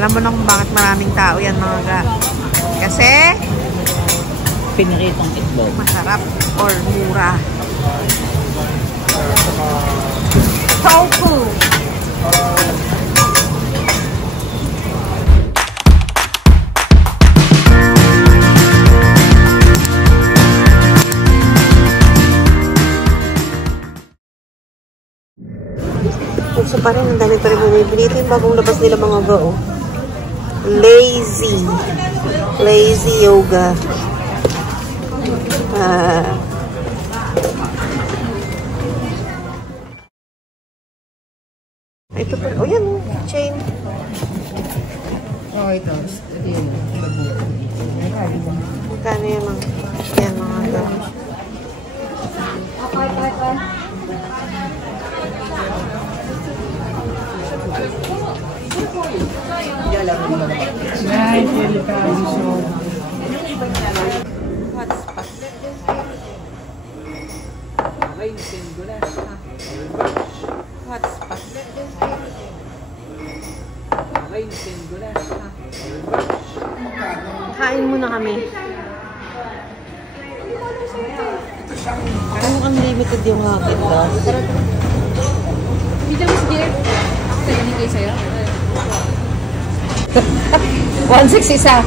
Alam mo na kung bakit maraming tao yan mga ga. Kasi piniritong itlog. Masarap or mura. Tofu! So pa rin, ang dami pa rin bumibili. Ito yung bagong labas nila mga go. Lazy yoga. Ito pa. Oh yan, chain. Oh, ito. Magkano yan mga? Yan mga go. Kain muna kami. Parang unlimited yung akin ba? Bigyan mo si Jeff. Kaya ni kayo sa'yo? 1.6 isa.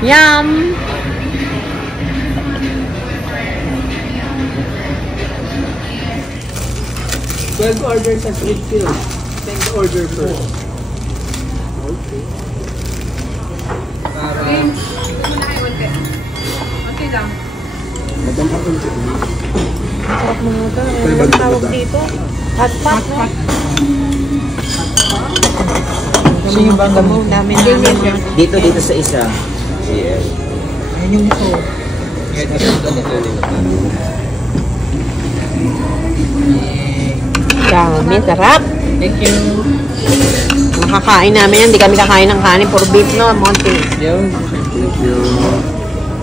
Yum! 12 orders at 8 kilos. Take the order first. Okay. Okay. Ito muna kayo, Wante. Okay lang. Sarap mga ito. Ano tawag dito? Hot pot, no? Sino yung bangga mo? Dito sa isa. Yes. Ayun yung ito. Dami, sarap. Thank you. Makakain namin yan. Hindi kami kakain ng kanin. For beef, no? Monty. Thank you.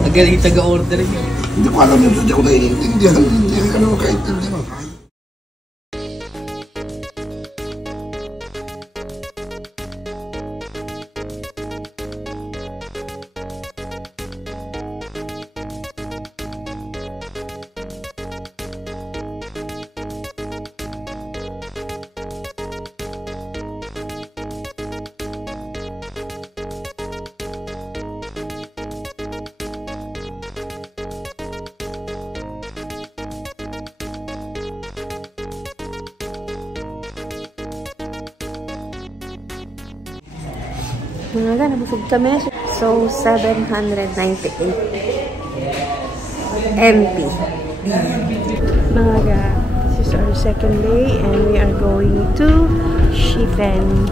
Nagaling taga-order niya. Hindi ko alam yun. Hindi ko naiintindihan. Hindi ko naman kaintindihan. Mga nabusog kami. So, 798 MP. Mga this is our second day and we are going to Shifen.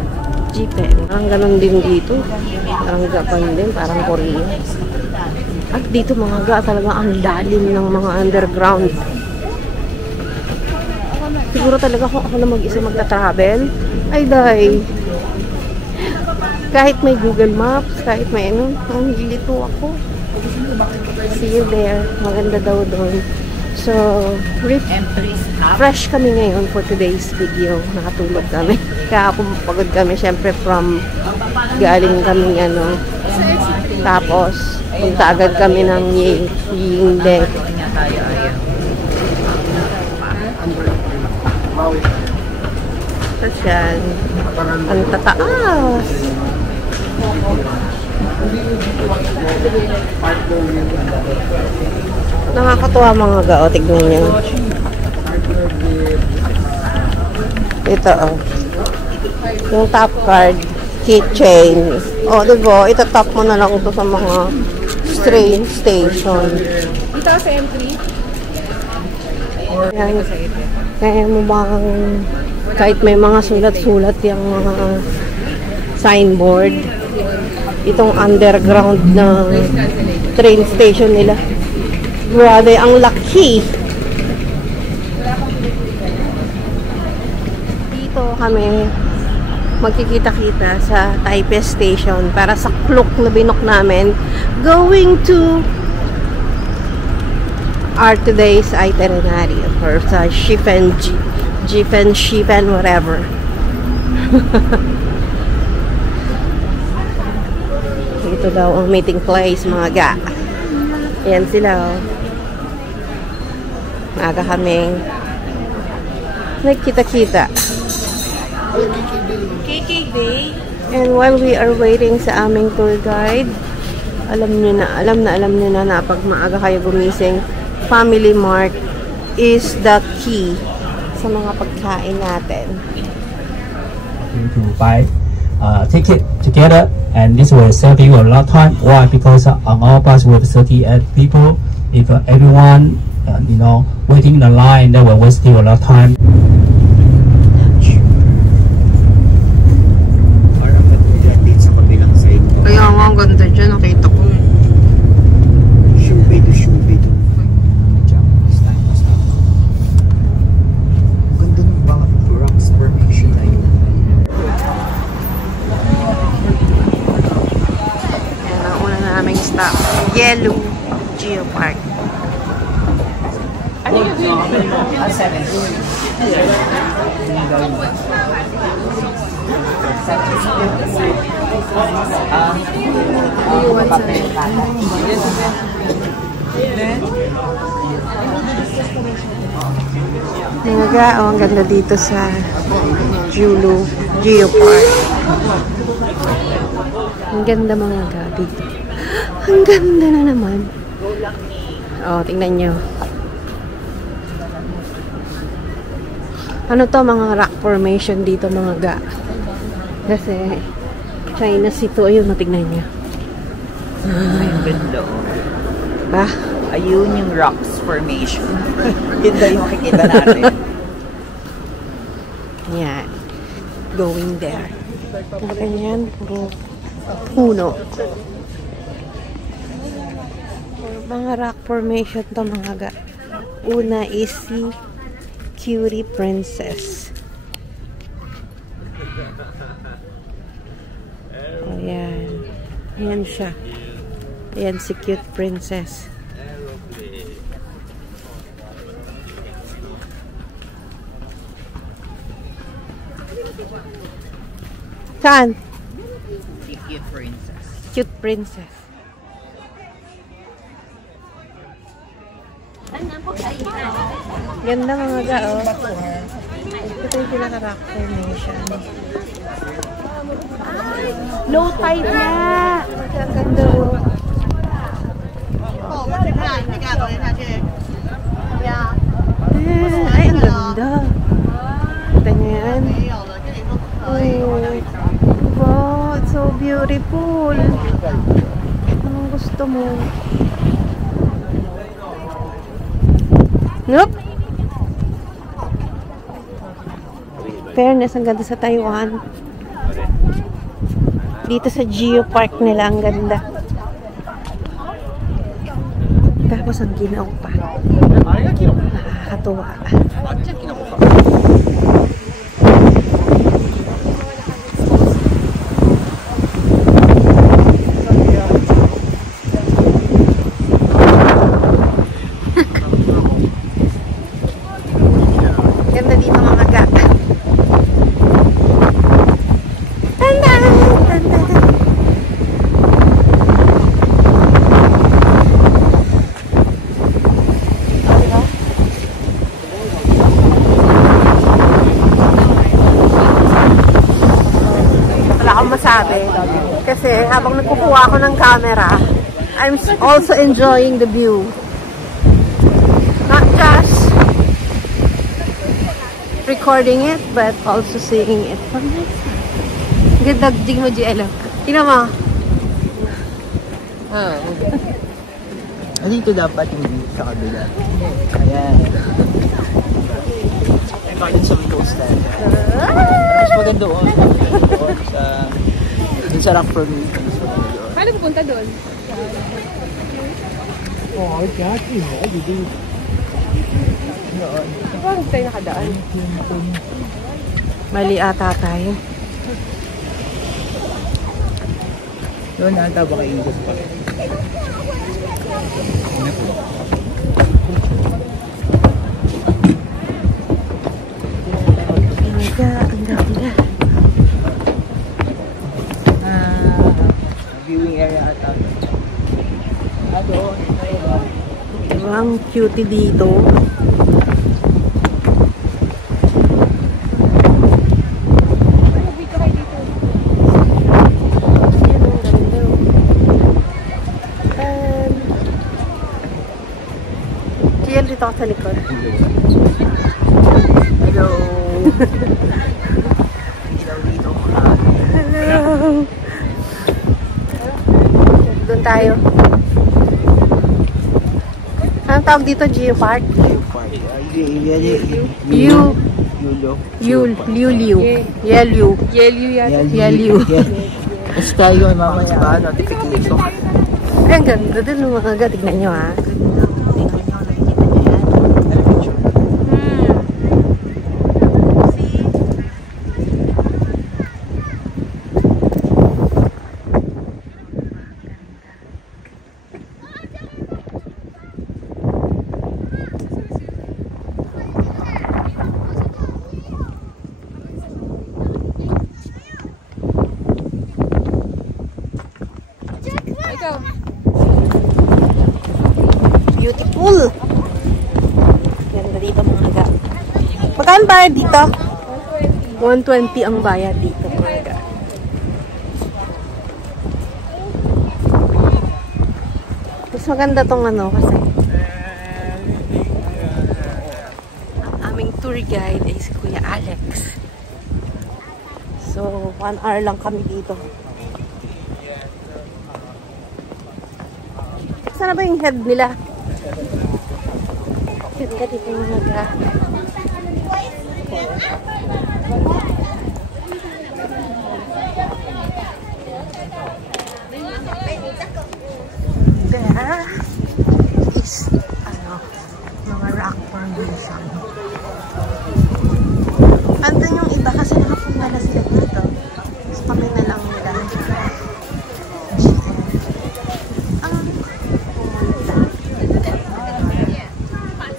Parang ganun din dito. Parang Japan din, parang Korea. At dito mga ga, talaga ang lalim ng mga underground. Siguro talaga kung ako na mag-isa magta-travel, ay dahi. Kahit may Google Maps, kahit may ano, ang lilito ako. See you there. Maganda daw doon. So, fresh kami ngayon for today's video. Nakatulog kami. Kahapon pagod kami, syempre from galing kami ano. Tapos, punta agad kami ng Yingde. Tapos yan. Ang tataas. Nakakatuwa mga gao, tignan niyo. Ito oh. Yung top card, keychain. Oh, diba? Itatap mo na lang ito sa mga train station. Dito sa M3. Kaya mo bang kahit may mga sulat-sulat yung mga signboard, itong underground na train station nila. Grabe, ang laki. Dito kami magkikita-kita sa Taipei Station para sa clock na binok namin going to our today's itinerary or sa Shifen Jifen, Shifen, whatever. Ito daw ang meeting place, mga ga. Ayan sila, oh. Maaga kaming nagkita-kita. KKB. And while we are waiting sa aming tour guide, alam niyo na pag maaga kayo gumising, Family Mart is the key sa mga pagkain natin. To buy ticket together, and this will save you a lot of time. Why? Because on our bus we have 38 people. If everyone waiting in the line, that will waste you a lot of time. Kaya nga, ang ganda dyan, nakita ko. Shubid. Ganda ng mga rocks formation na yun. Yan ang una naming stop. Yellow Geopark. Ano yung ang ganda dito sa Geopark. Ang ganda mga ga dito. Ang ganda na naman. Oh, tingnan nyo. Ano to, mga rock formation dito mga ga. Kasi China Sea to. Ayun, matignan nyo. Ay, ang ganda, oh. Ba? Ayun yung rocks formation. Ganda yung makikita natin. Yan. Going there. Ganyan, puro puno. Mga rock formation to mga ga. Una is si Cutie Princess. Ayan. Ayan siya. Ayan si Cute Princess. Saan? Si Cute Princess. Cute Princess. Ganda mga ga, oh. Ito yung pinaka-rock formation. Low tide na! Ang ganda, oh. Ay, ang ganda. Kita niyo yan? Oh, wow, it's so beautiful. Anong gusto mo? Nope. Fairness, ang ganda sa Taiwan. Dito sa Geopark nila, ang ganda. Tapos ang ginaw pa. Nakakatuwa. Ganda dito mga ga. Tanda! Tanda! Wala akong masabi. Kasi habang nagkukuha ako ng camera, I'm also enjoying the view. Not just recording it, but also seeing it from this side. Ganda din mo, Gielo. Tingnan mo. Oh. Dito dapat yung view sa kabila. Ayan. Ay, bakit sa post na? Mas maganda doon. Doon sa rock formation. Paano pupunta doon? Oh, exactly. Paano tayo nakadaan? Mali ata tayo. Doon ata baka ikot pa. my God, ang ganda. Viewing area ata. Diba, ang cutie dito. Kiel, dito ka sa likod. Hello. Ilaw dito. Hello. Doon tayo. Anong tawag dito? Geopark? Liu. Yeliu. Mas tayo ay mamaya notification. Ay, ang ganda din ng mga ga. Tignan nyo ha. Beautiful. Ganda dito mga ga. Magkano bayad dito? 120 ang bayad dito mga ga. Mas maganda tong ano kasi ang aming tour guide ay si Kuya Alex. So 1 hour lang kami dito. Saan na ba yung head nila? Ganda dito mga ga. There is mga rock formation. Andun yung iba kasi nakapunta na sila dito. So kami na lang nila.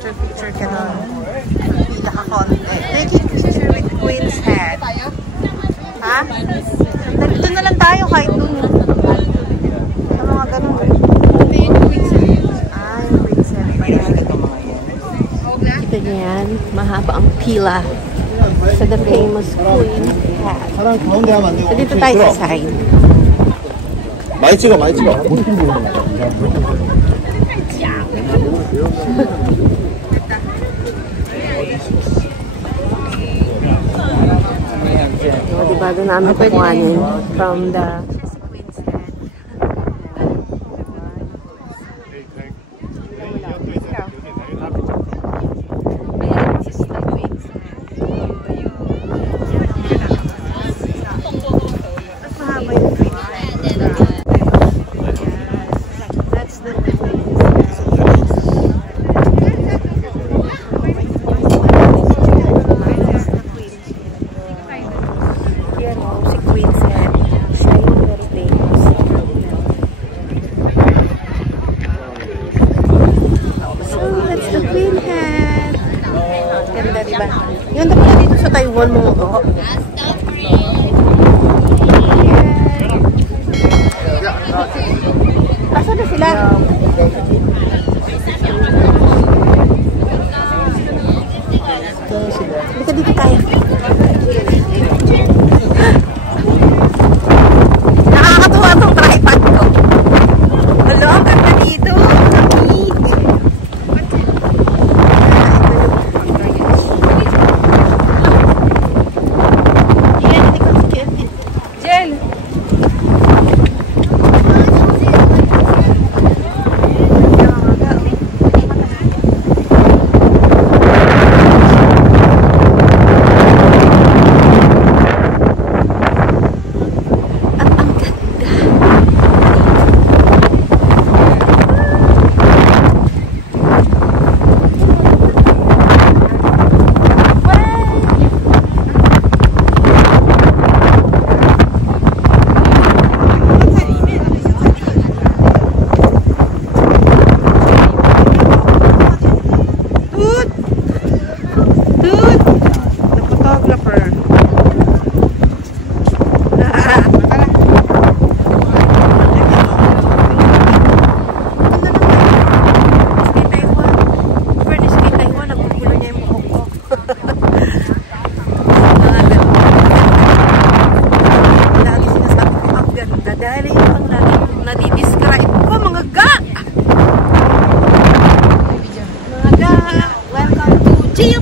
Picture ka nun. Pila ka konti. Take picture with Queen's Head. Ha? Dito na lang tayo kahit dun. Sa mga ganun. Hindi yung Queen's Head. Ah, yung Queen's Head pa yan. Kita niyo yan. Mahaba ang pila sa the famous Queen's Head. So dito tayo sa side. 많이 찍어. So, diba doon namin kukuhanin from the Queen's Head. Mas mahaba yung Queen's Head. That's the Yun na pala dito sa Taiwan mo. Asan na sila? Dito dito tayo. Nakakatuwa itong tripod ko. Hello, ang ganda dito. Dude! The photographer.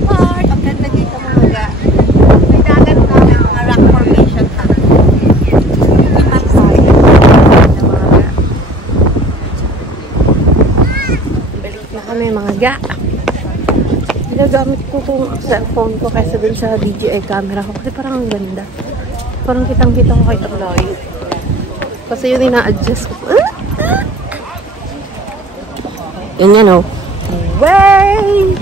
part. Ang ganda dito mga ga. May dagat na mga rock formation. Balik na kami mga ga. Ginagamit ko kung cellphone ko kaysa dun sa DJI camera ko kasi parang ang ganda. Parang kitang-kita ko kay Aloy. Kasi yun ina-adjust ko. Yan o. Way!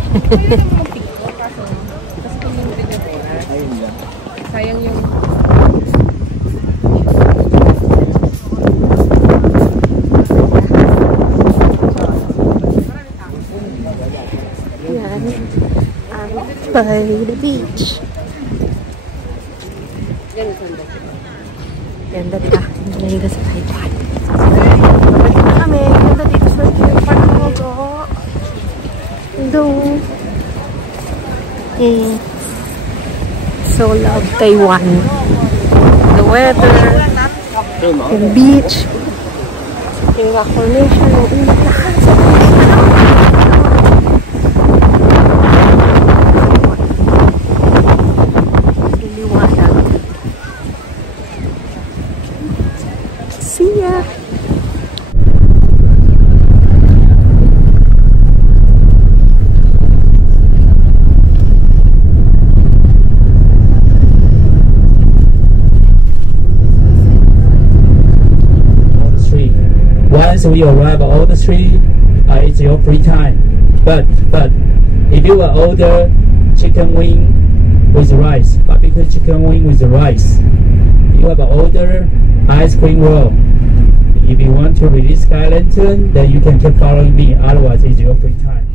Sayang yung... Yan. By the beach. Ganda dito. Ganda dito sa Taiwan. Babalik na kami. Ganda dito sa park mo ko. Doon. So love Taiwan. The weather. Yung beach. Yung rock formation. Yung init lahat. See ya! Once we arrive at all the street, it's your free time. But if you order chicken wing with rice, barbecue chicken wing with rice, you have to order ice cream roll. If you want to release Sky Lantern, then you can keep following me. Otherwise, it's your free time.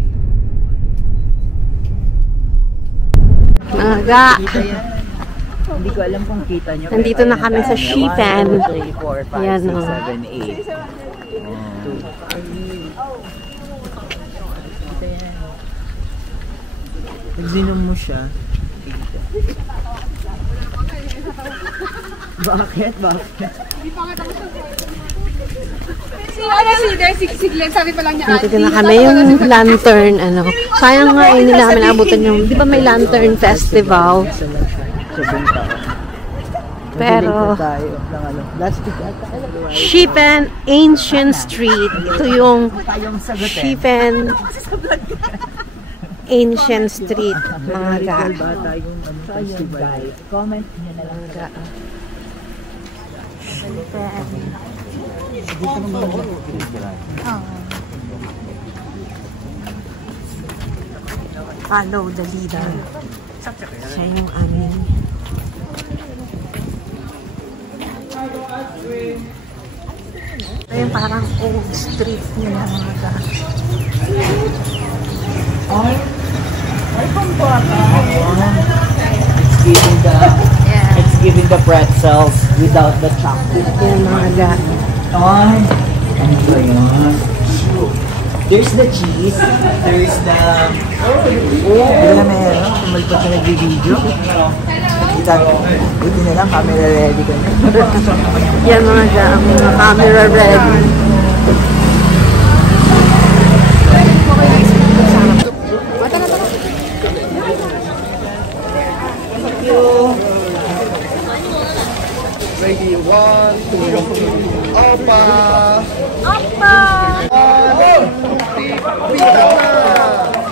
Mga ga. Hindi ko alam kung kita nyo. Nandito na kami sa Shifen. 1, 2, 3, 4, 5, Yan, 6, 7, 8. Pag zinom mo siya, bakit? Si Glenn, sabi pa lang niya. Nandito na kami yung lantern. Sayang nga hindi namin abutan yung, di ba may lantern festival? Pero Shifen Ancient Street. Ito yung Shifen Ancient Street, mga ga. Comment nyo na lang. Follow the leader. Siya yung aming ito yung parang old street nila mga ga. It's giving the pretzels without the chocolate. Yan mga ga. There's the cheese. There's the... Hindi na meron. Kumalipot na nag-video. Buti na lang, camera ready ka na. Yan mga ga, ang mga camera ready. Thank you. Ready, 1, 2, Opa! Opa! 1, 2, 3,